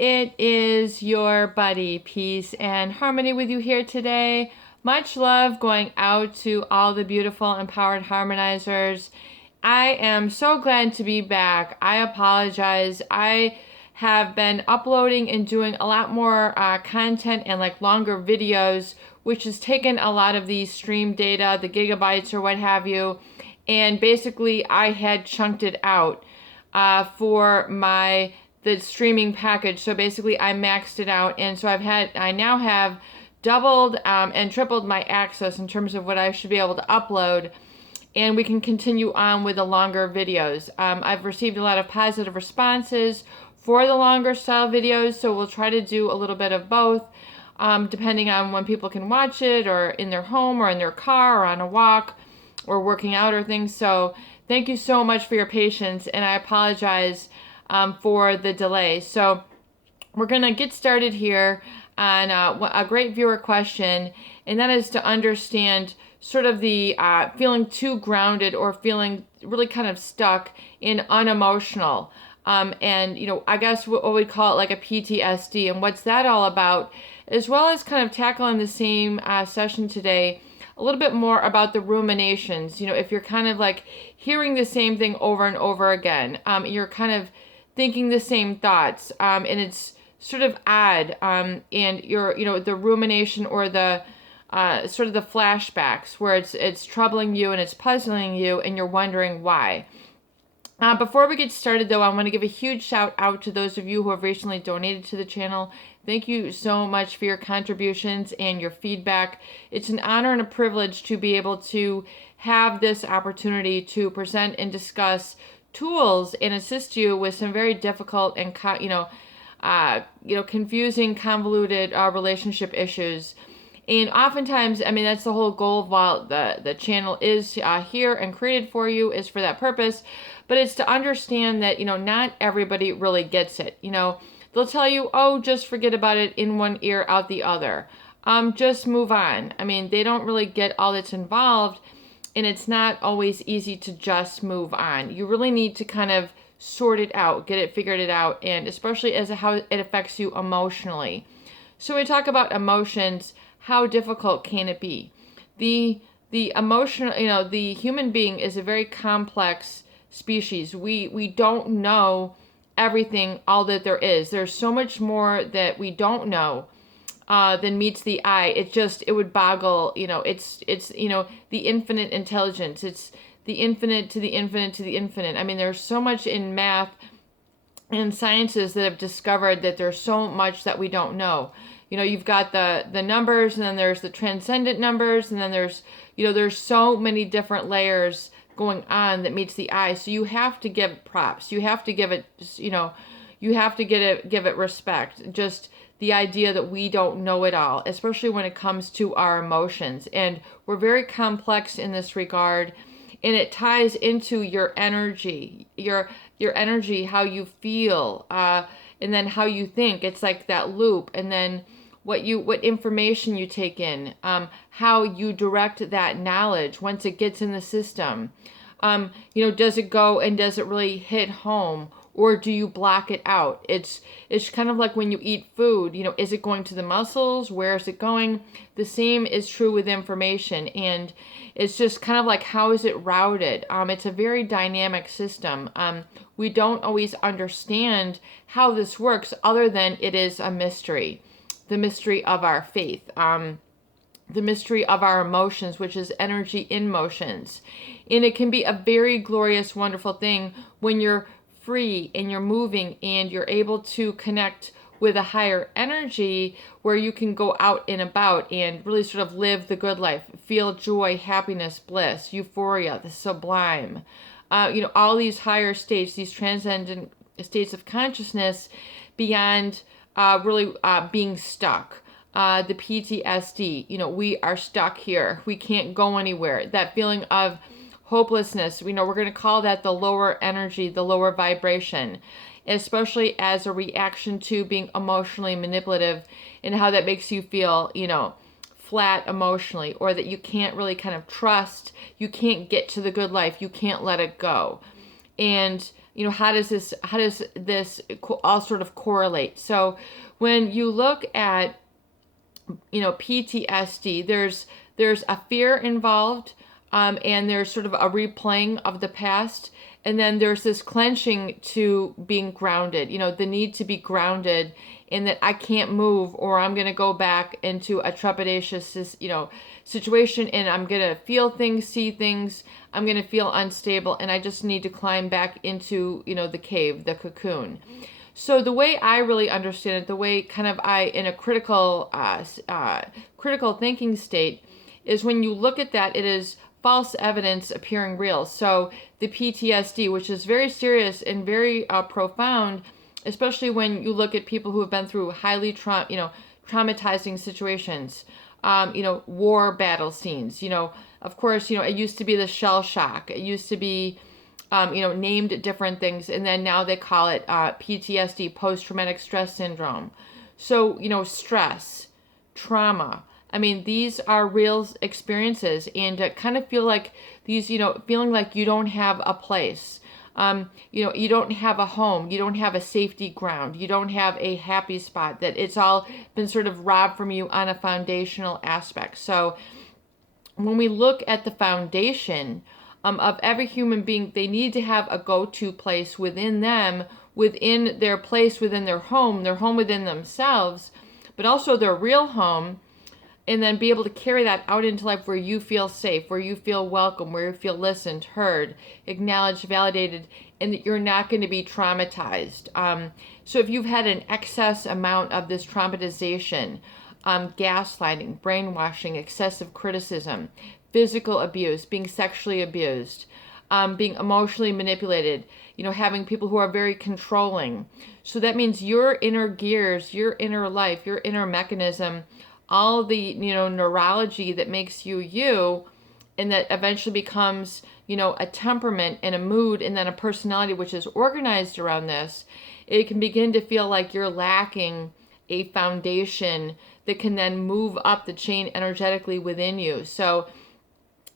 it is your buddy. Peace and harmony with you here today. Much love going out to all the beautiful, empowered harmonizers. I am so glad to be back. I apologize. I have been uploading and doing a lot more content and like longer videos, which has taken a lot of the stream data, the gigabytes or what have you. And basically I had chunked it out for the streaming package. So basically I maxed it out, and so I now have doubled and tripled my access in terms of what I should be able to upload, and we can continue on with the longer videos. I've received a lot of positive responses for the longer style videos, so we'll try to do a little bit of both, depending on when people can watch it, or in their home or in their car or on a walk or working out or things. So thank you so much for your patience, and I apologize for the delay. So we're going to get started here on a great viewer question, and that is to understand sort of the feeling too grounded or feeling really kind of stuck in unemotional. And, I guess what we'd call it like a PTSD, and what's that all about, as well as kind of tackling the same session today, a little bit more about the ruminations. If you're kind of like hearing the same thing over and over again, you're kind of thinking the same thoughts, and it's sort of odd, and you're, the rumination or the sort of the flashbacks where it's troubling you and it's puzzling you and you're wondering why. Before we get started, though, I want to give a huge shout out to those of you who have recently donated to the channel. Thank you so much for your contributions and your feedback. It's an honor and a privilege to be able to have this opportunity to present and discuss tools and assist you with some very difficult and confusing, convoluted relationship issues. And oftentimes, that's the whole goal while the channel is here and created for you, is for that purpose. But it's to understand that, not everybody really gets it. They'll tell you, oh, just forget about it, in one ear, out the other. Just move on. They don't really get all that's involved, and it's not always easy to just move on. You really need to kind of sort it out, figured it out, and especially as to how it affects you emotionally. So when we talk about emotions, how difficult can it be? The emotional, the human being is a very complex species. We don't know everything, all that there is. There's so much more that we don't know than meets the eye. It would boggle, it's the infinite intelligence. It's the infinite to the infinite to the infinite. There's so much in math and sciences that have discovered that there's so much that we don't know. You've got the numbers, and then there's the transcendent numbers, and then there's so many different layers going on that meets the eye. So you have to give it props. You have to give it, you have to give it respect. Just the idea that we don't know it all, especially when it comes to our emotions. And we're very complex in this regard, and it ties into your energy, your energy, how you feel, and then how you think. It's like that loop, and then what information you take in, how you direct that knowledge once it gets in the system. Does it go and does it really hit home, or do you block it out? It's kind of like when you eat food, is it going to the muscles? Where is it going? The same is true with information, and it's just kind of like, how is it routed? It's a very dynamic system. We don't always understand how this works, other than it is a mystery. The mystery of our faith, the mystery of our emotions, which is energy in motions. And it can be a very glorious, wonderful thing when you're free and you're moving and you're able to connect with a higher energy, where you can go out and about and really sort of live the good life, feel joy, happiness, bliss, euphoria, the sublime, all these higher states, these transcendent states of consciousness beyond being stuck. The PTSD, we are stuck here. We can't go anywhere. That feeling of hopelessness, we're going to call that the lower energy, the lower vibration, especially as a reaction to being emotionally manipulative, and how that makes you feel, flat emotionally, or that you can't really kind of trust, you can't get to the good life, you can't let it go. And how does this all sort of correlate? So when you look at, PTSD, there's a fear involved, and there's sort of a replaying of the past. And then there's this clenching to being grounded, the need to be grounded in that I can't move, or I'm going to go back into a trepidatious, situation, and I'm going to feel things, see things, I'm going to feel unstable, and I just need to climb back into, the cave, the cocoon. So the way I really understand it, the way kind of in a critical thinking state, is when you look at that, it is false evidence appearing real. So the PTSD, which is very serious and very profound, especially when you look at people who have been through highly traumatizing situations, war battle scenes, of course, it used to be the shell shock. It used to be, named different things. And then now they call it PTSD, post-traumatic stress syndrome. So, stress, trauma. I mean, these are real experiences, and to kind of feel like these, feeling like you don't have a place, you don't have a home, you don't have a safety ground, you don't have a happy spot, that it's all been sort of robbed from you on a foundational aspect. So when we look at the foundation of every human being, they need to have a go-to place within them, within their place, within their home within themselves, but also their real home. And then be able to carry that out into life where you feel safe, where you feel welcome, where you feel listened, heard, acknowledged, validated, and that you're not going to be traumatized. So if you've had an excess amount of this traumatization, gaslighting, brainwashing, excessive criticism, physical abuse, being sexually abused, being emotionally manipulated, having people who are very controlling. So that means your inner gears, your inner life, your inner mechanism, all the, neurology that makes you you, and that eventually becomes, a temperament and a mood and then a personality which is organized around this, it can begin to feel like you're lacking a foundation that can then move up the chain energetically within you. So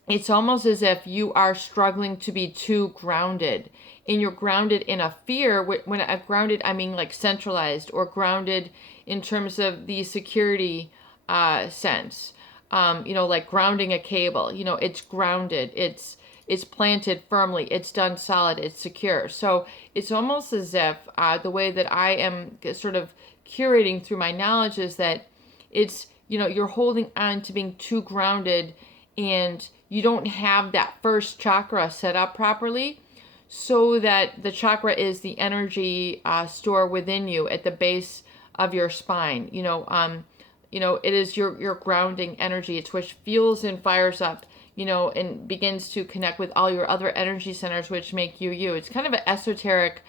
it's almost as if you are struggling to be too grounded, and you're grounded in a fear. When I grounded, I mean like centralized, or grounded in terms of the security sense, like grounding a cable, it's grounded, it's planted firmly, it's done solid, it's secure. So it's almost as if the way that I am sort of curating through my knowledge is that it's, you're holding on to being too grounded, and you don't have that first chakra set up properly, so that the chakra is the energy store within you at the base of your spine. It is your grounding energy. It's which fuels and fires up, and begins to connect with all your other energy centers, which make you you. It's kind of an esoteric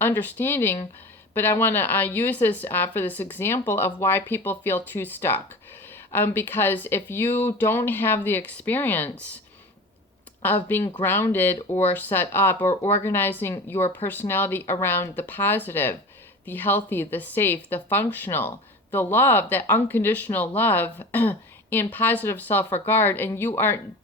understanding, but I want to use this for this example of why people feel too stuck. Because if you don't have the experience of being grounded or set up or organizing your personality around the positive, the healthy, the safe, the functional, the love, that unconditional love and positive self-regard, and you aren't,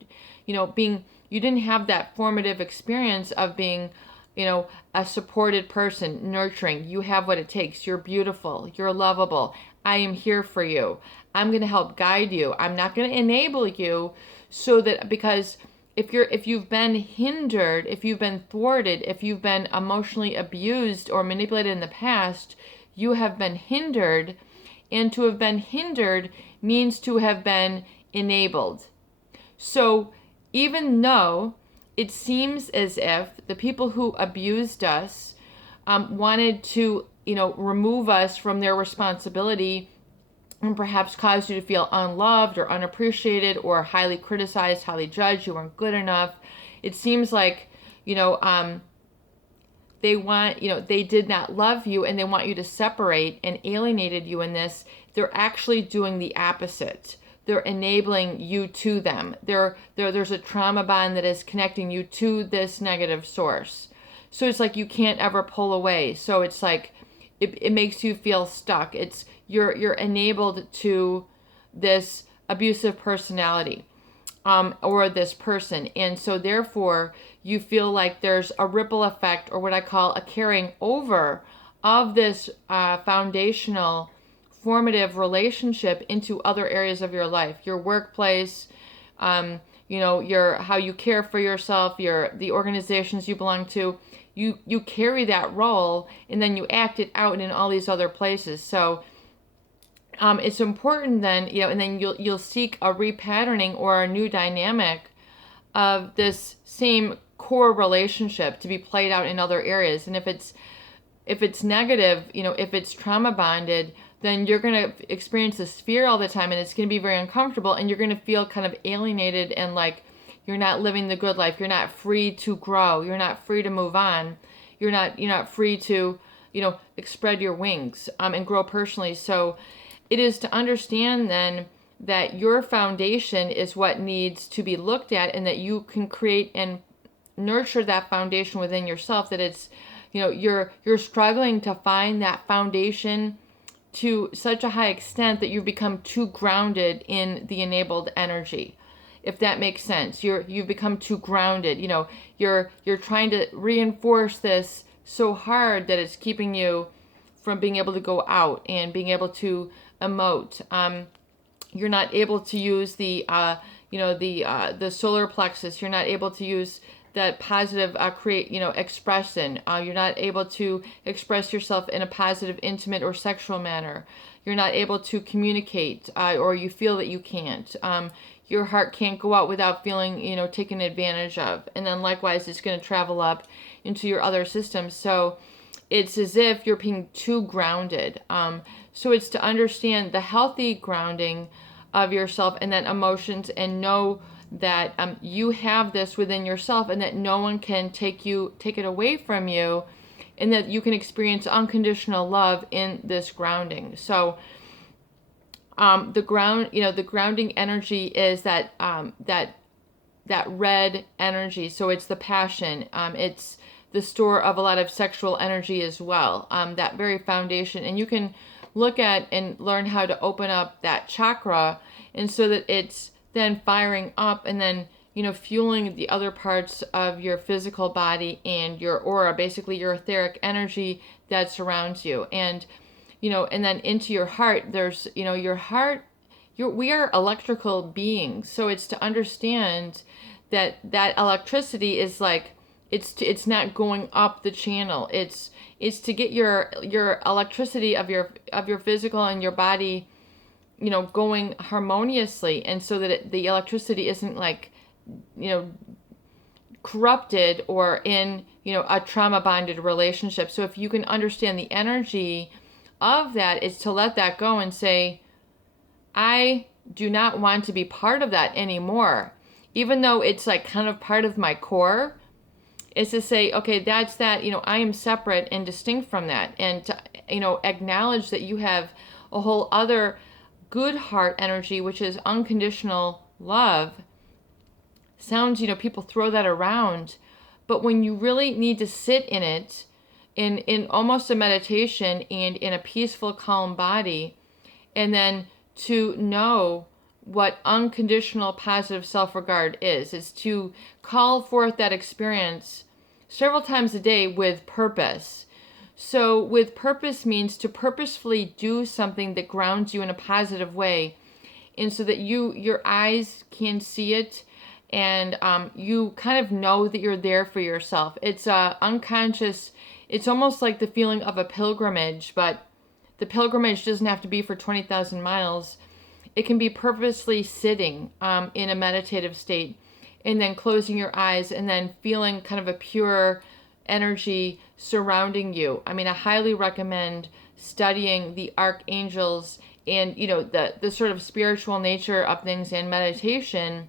you didn't have that formative experience of being, a supported person, nurturing. You have what it takes. You're beautiful. You're lovable. I am here for you. I'm going to help guide you. I'm not going to enable you, so that, because if you've been hindered, if you've been thwarted, if you've been emotionally abused or manipulated in the past, you have been hindered. And to have been hindered means to have been enabled. So even though it seems as if the people who abused us wanted to, remove us from their responsibility, and perhaps cause you to feel unloved or unappreciated or highly criticized, highly judged, you weren't good enough, it seems like, they want, they did not love you, and they want you to separate, and alienated you in this. They're actually doing the opposite. They're enabling you to them. There's a trauma bond that is connecting you to this negative source. So it's like you can't ever pull away. So it's like it makes you feel stuck. You're enabled to this abusive personality. or this person. And so therefore you feel like there's a ripple effect, or what I call a carrying over of this foundational formative relationship into other areas of your life, your workplace, your how you care for yourself, the organizations you belong to. You carry that role, and then you act it out in all these other places. So it's important then, and then you'll seek a repatterning or a new dynamic of this same core relationship to be played out in other areas. And if it's negative, if it's trauma bonded, then you're going to experience this fear all the time, and it's going to be very uncomfortable, and you're going to feel kind of alienated and like you're not living the good life. You're not free to grow. You're not free to move on. You're not free to, spread your wings and grow personally. So it is to understand then that your foundation is what needs to be looked at, and that you can create and nurture that foundation within yourself. That it's, you're struggling to find that foundation to such a high extent that you've become too grounded in the enabled energy. If that makes sense, you've become too grounded. You're trying to reinforce this so hard that it's keeping you from being able to go out and being able to emote. You're not able to use the solar plexus. You're not able to use that positive expression. You're not able to express yourself in a positive, intimate, or sexual manner. You're not able to communicate, or you feel that you can't. Your heart can't go out without feeling, taken advantage of. And then likewise, it's going to travel up into your other systems. So it's as if you're being too grounded. So it's to understand the healthy grounding of yourself and then emotions, and know that you have this within yourself, and that no one can take it away from you, and that you can experience unconditional love in this grounding. So the grounding energy is that red energy. So it's the passion. It's the store of a lot of sexual energy as well. That very foundation, and you can look at and learn how to open up that chakra, and so that it's then firing up and then, fueling the other parts of your physical body and your aura, basically your etheric energy that surrounds you. And, and then into your heart, there's, your heart, we are electrical beings. So it's to understand that electricity is like, it's not going up the channel. It's to get your electricity of your physical and your body, going harmoniously, and so that the electricity isn't like, corrupted or in, a trauma bonded relationship. So if you can understand the energy of that, it's to let that go and say, I do not want to be part of that anymore. Even though it's like kind of part of my core, is to say, okay, that's that, I am separate and distinct from that. And to, acknowledge that you have a whole other good heart energy, which is unconditional love. Sounds, people throw that around, but when you really need to sit in it, in almost a meditation and in a peaceful, calm body, and then to know what unconditional positive self-regard is to call forth that experience several times a day with purpose. So with purpose means to purposefully do something that grounds you in a positive way, and so that your eyes can see it, and you kind of know that you're there for yourself. It's unconscious. It's almost like the feeling of a pilgrimage, but the pilgrimage doesn't have to be for 20,000 miles. It can be purposely sitting in a meditative state, and then closing your eyes, and then feeling kind of a pure energy surrounding you. I mean, I highly recommend studying the archangels and, the sort of spiritual nature of things in meditation.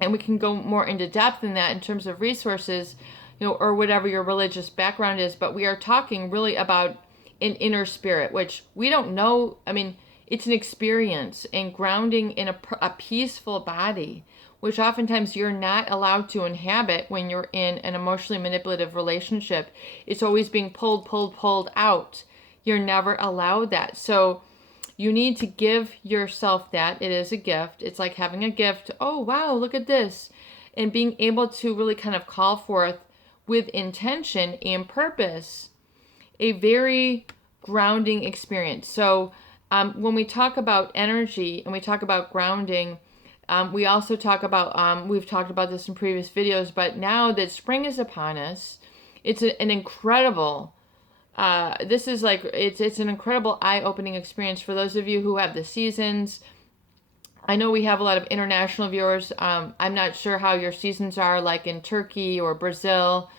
And we can go more into depth in that in terms of resources, or whatever your religious background is. But we are talking really about an inner spirit, which we don't know. I mean, it's an experience, and grounding in a peaceful body, which oftentimes you're not allowed to inhabit when you're in an emotionally manipulative relationship. It's always being pulled out. You're never allowed that. So You need to give yourself that. It is a gift. It's like having a gift. Oh, wow, look at this. And being able to really kind of call forth with intention and purpose a very grounding experience. So when we talk about energy and we talk about grounding, we also talk about, we've talked about this in previous videos, but now that spring is upon us, it's an incredible, this is like, it's an incredible eye-opening experience for those of you who have the seasons. I know we have a lot of international viewers. I'm not sure how your seasons are like in Turkey or Brazil,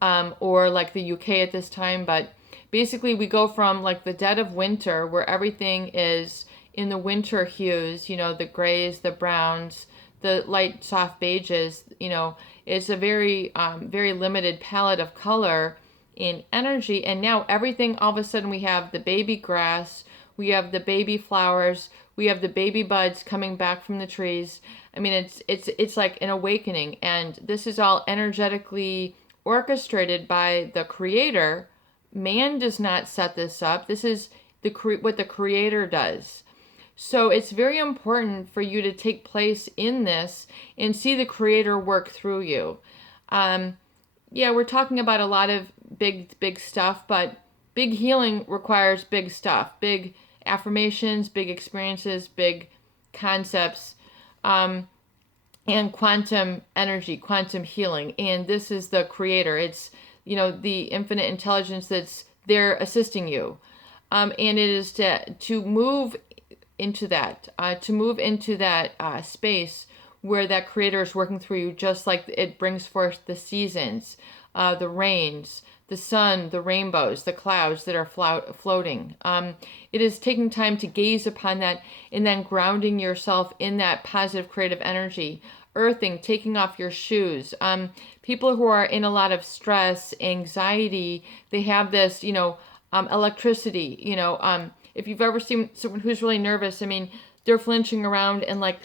or like the UK at this time, but basically we go from like the dead of winter where everything is in the winter hues, you know, the grays, the browns, the light soft beiges, you know, it's a very, very limited palette of color in energy. And now everything, all of a sudden we have the baby grass, we have the baby flowers, we have the baby buds coming back from the trees. I mean, it's like an awakening, and this is all energetically orchestrated by the creator. Man does not set this up. This is what the creator does. So it's very important for you to take place in this and see the creator work through you. Yeah, we're talking about a lot of big stuff, but big healing requires big stuff, big affirmations, big experiences, big concepts, and quantum energy, quantum healing. And this is the creator. It's, you know, the infinite intelligence that's there assisting you. And it is to move into that, space where that creator is working through you, just like it brings forth the seasons, the rains, the sun, the rainbows, the clouds that are floating. It is taking time to gaze upon that and then grounding yourself in that positive creative energy. Earthing, taking off your shoes. People who are in a lot of stress, anxiety, they have this, you know, electricity, you know, if you've ever seen someone who's really nervous, I mean, they're flinching around and like,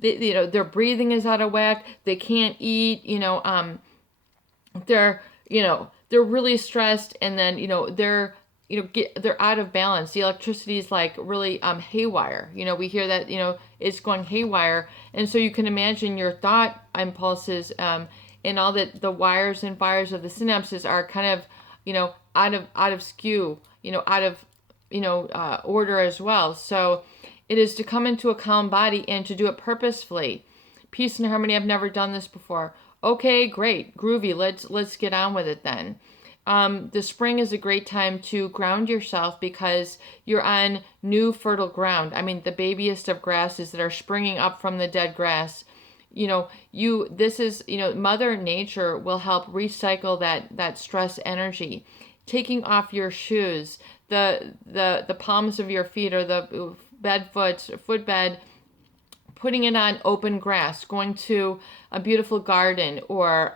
you know, their breathing is out of whack. They can't eat, you know, they're really stressed, and then, you know, they're out of balance. The electricity is like really haywire. You know, we hear that, you know, it's going haywire. And so you can imagine your thought impulses and all that the wires and fires of the synapses are kind of, you know, out of skew, you know, out of, you know, order as well. So it is to come into a calm body and to do it purposefully. Peace and harmony. I've never done this before. Okay, great, groovy. Let's get on with it then. The spring is a great time to ground yourself because you're on new fertile ground. I mean, the babiest of grasses that are springing up from the dead grass. You know, this is, you know, Mother Nature will help recycle that stress energy. Taking off your shoes, the palms of your feet or the footbed, putting it on open grass, going to a beautiful garden, or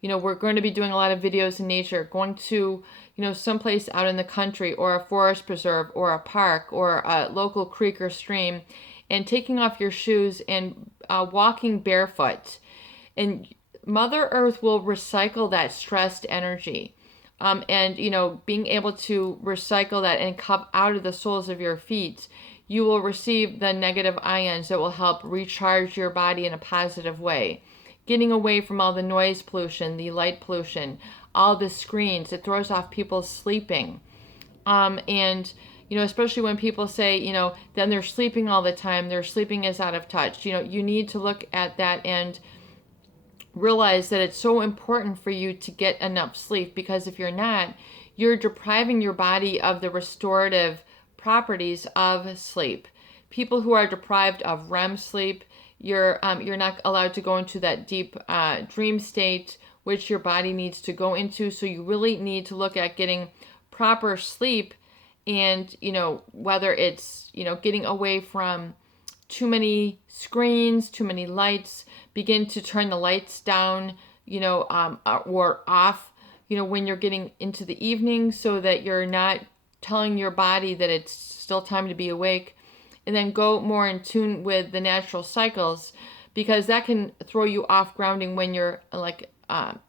you know, we're going to be doing a lot of videos in nature, going to, you know, someplace out in the country or a forest preserve or a park or a local creek or stream, and taking off your shoes and walking barefoot. And Mother Earth will recycle that stressed energy. And, you know, being able to recycle that and come out of the soles of your feet, you will receive the negative ions that will help recharge your body in a positive way. Getting away from all the noise pollution, the light pollution, all the screens. It throws off people's sleeping. And, you know, especially when people say, you know, then they're sleeping all the time, their sleeping is out of touch. You know, you need to look at that and realize that it's so important for you to get enough sleep, because if you're not, you're depriving your body of the restorative properties of sleep. People who are deprived of REM sleep, you're not allowed to go into that deep dream state, which your body needs to go into. So you really need to look at getting proper sleep, and, you know, whether it's, you know, getting away from too many screens, too many lights, begin to turn the lights down, you know, or off, you know, when you're getting into the evening, so that you're not telling your body that it's still time to be awake. And then go more in tune with the natural cycles, because that can throw you off grounding when you're like,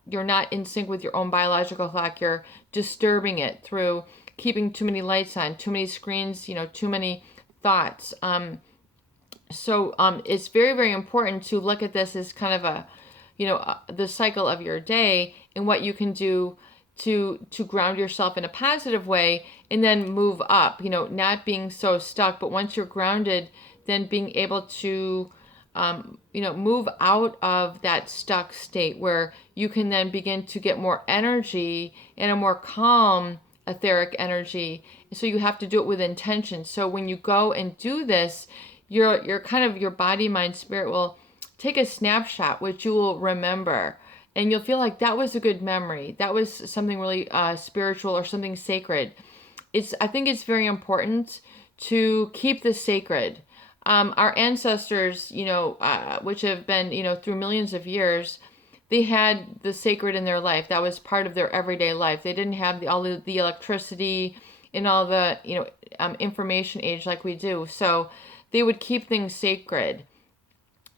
you're not in sync with your own biological clock. You're disturbing it through keeping too many lights on, too many screens, you know, too many thoughts. So it's very, very important to look at this as kind of a, the cycle of your day and what you can do to ground yourself in a positive way, and then move up, not being so stuck, but once you're grounded, then being able to, move out of that stuck state where you can then begin to get more energy and a more calm etheric energy. So you have to do it with intention. So when you go and do this, your kind of your body, mind, spirit will take a snapshot, which you will remember. And you'll feel like that was a good memory. That was something really spiritual or something sacred. I think it's very important to keep the sacred. Our ancestors, which have been, through millions of years, they had the sacred in their life. That was part of their everyday life. They didn't have all the electricity and all the, information age like we do. So they would keep things sacred.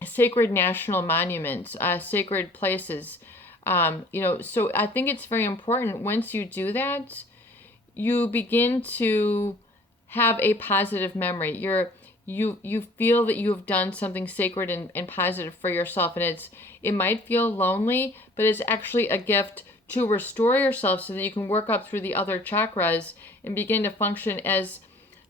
Sacred national monuments, sacred places. So I think it's very important once you do that, you begin to have a positive memory. You feel that you've done something sacred and positive for yourself, and it might feel lonely, but it's actually a gift to restore yourself so that you can work up through the other chakras and begin to function as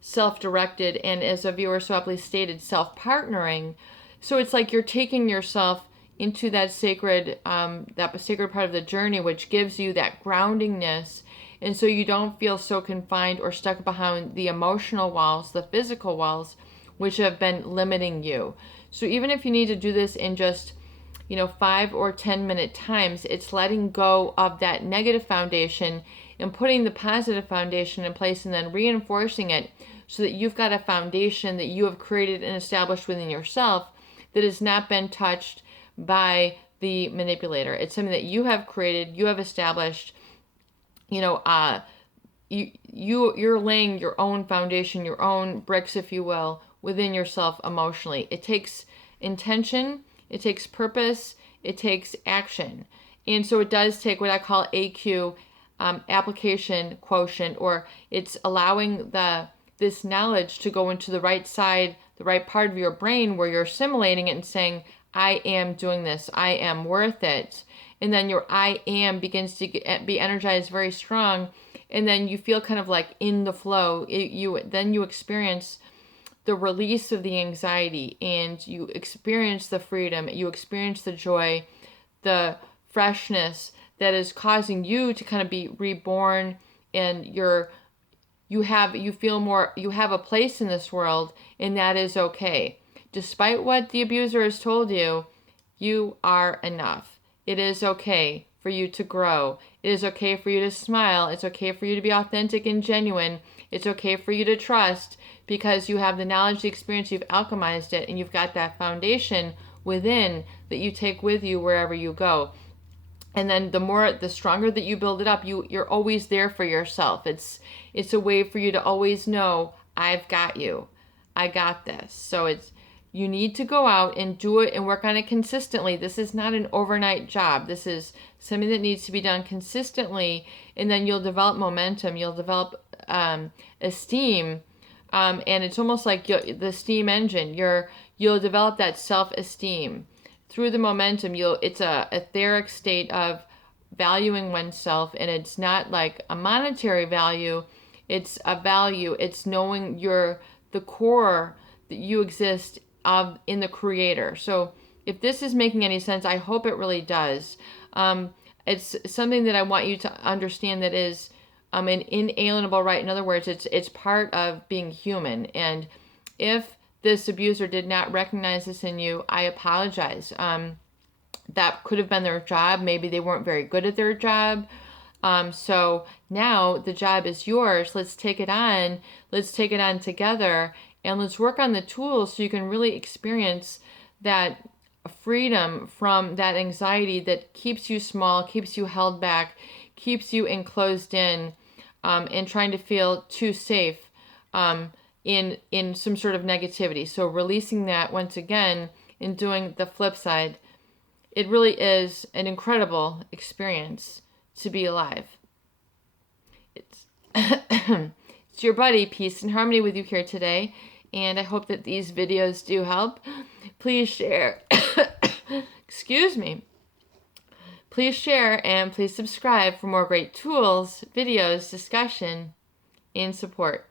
self-directed and, as a viewer so aptly stated, self-partnering. So it's like you're taking yourself into that sacred part of the journey, which gives you that groundingness. And so you don't feel so confined or stuck behind the emotional walls, the physical walls, which have been limiting you. So even if you need to do this in just, 5 or 10 minute times, it's letting go of that negative foundation and putting the positive foundation in place, and then reinforcing it so that you've got a foundation that you have created and established within yourself that has not been touched by the manipulator. It's something that you have created, you have established. You're laying your own foundation, your own bricks, if you will, within yourself emotionally. It takes intention, it takes purpose, it takes action. And so it does take what I call AQ, application quotient, or it's allowing this knowledge to go into the right side, the right part of your brain where you're assimilating it and saying, I am doing this, I am worth it. And then your I am begins to be energized very strong. And then you feel kind of like in the flow. Then you experience the release of the anxiety, and you experience the freedom, you experience the joy, the freshness that is causing you to kind of be reborn, and you have a place in this world, and that is okay. Despite what the abuser has told you, you are enough. It is okay for you to grow. It is okay for you to smile. It's okay for you to be authentic and genuine. It's okay for you to trust, because you have the knowledge, the experience, you've alchemized it, and you've got that foundation within that you take with you wherever you go. And then the stronger that you build it up, you're always there for yourself. It's a way for you to always know, I've got you. I got this. So you need to go out and do it and work on it consistently. This is not an overnight job. This is something that needs to be done consistently, and then you'll develop momentum. You'll develop esteem, and it's almost like the steam engine. You'll develop that self-esteem through the momentum. It's a etheric state of valuing oneself, and it's not like a monetary value. It's a value. It's knowing the core that you exist in the creator. So if this is making any sense, I hope it really does. It's something that I want you to understand that is an inalienable right. In other words, it's part of being human. And if this abuser did not recognize this in you, I apologize. That could have been their job. Maybe they weren't very good at their job. So now the job is yours. Let's take it on. Let's take it on together. And let's work on the tools so you can really experience that freedom from that anxiety that keeps you small, keeps you held back, keeps you enclosed in, and trying to feel too safe in some sort of negativity. So releasing that once again and doing the flip side, it really is an incredible experience to be alive. It's, it's your buddy, Peace and Harmony, with you here today. And I hope that these videos do help. Please share. Excuse me. Please share and please subscribe for more great tools, videos, discussion, and support.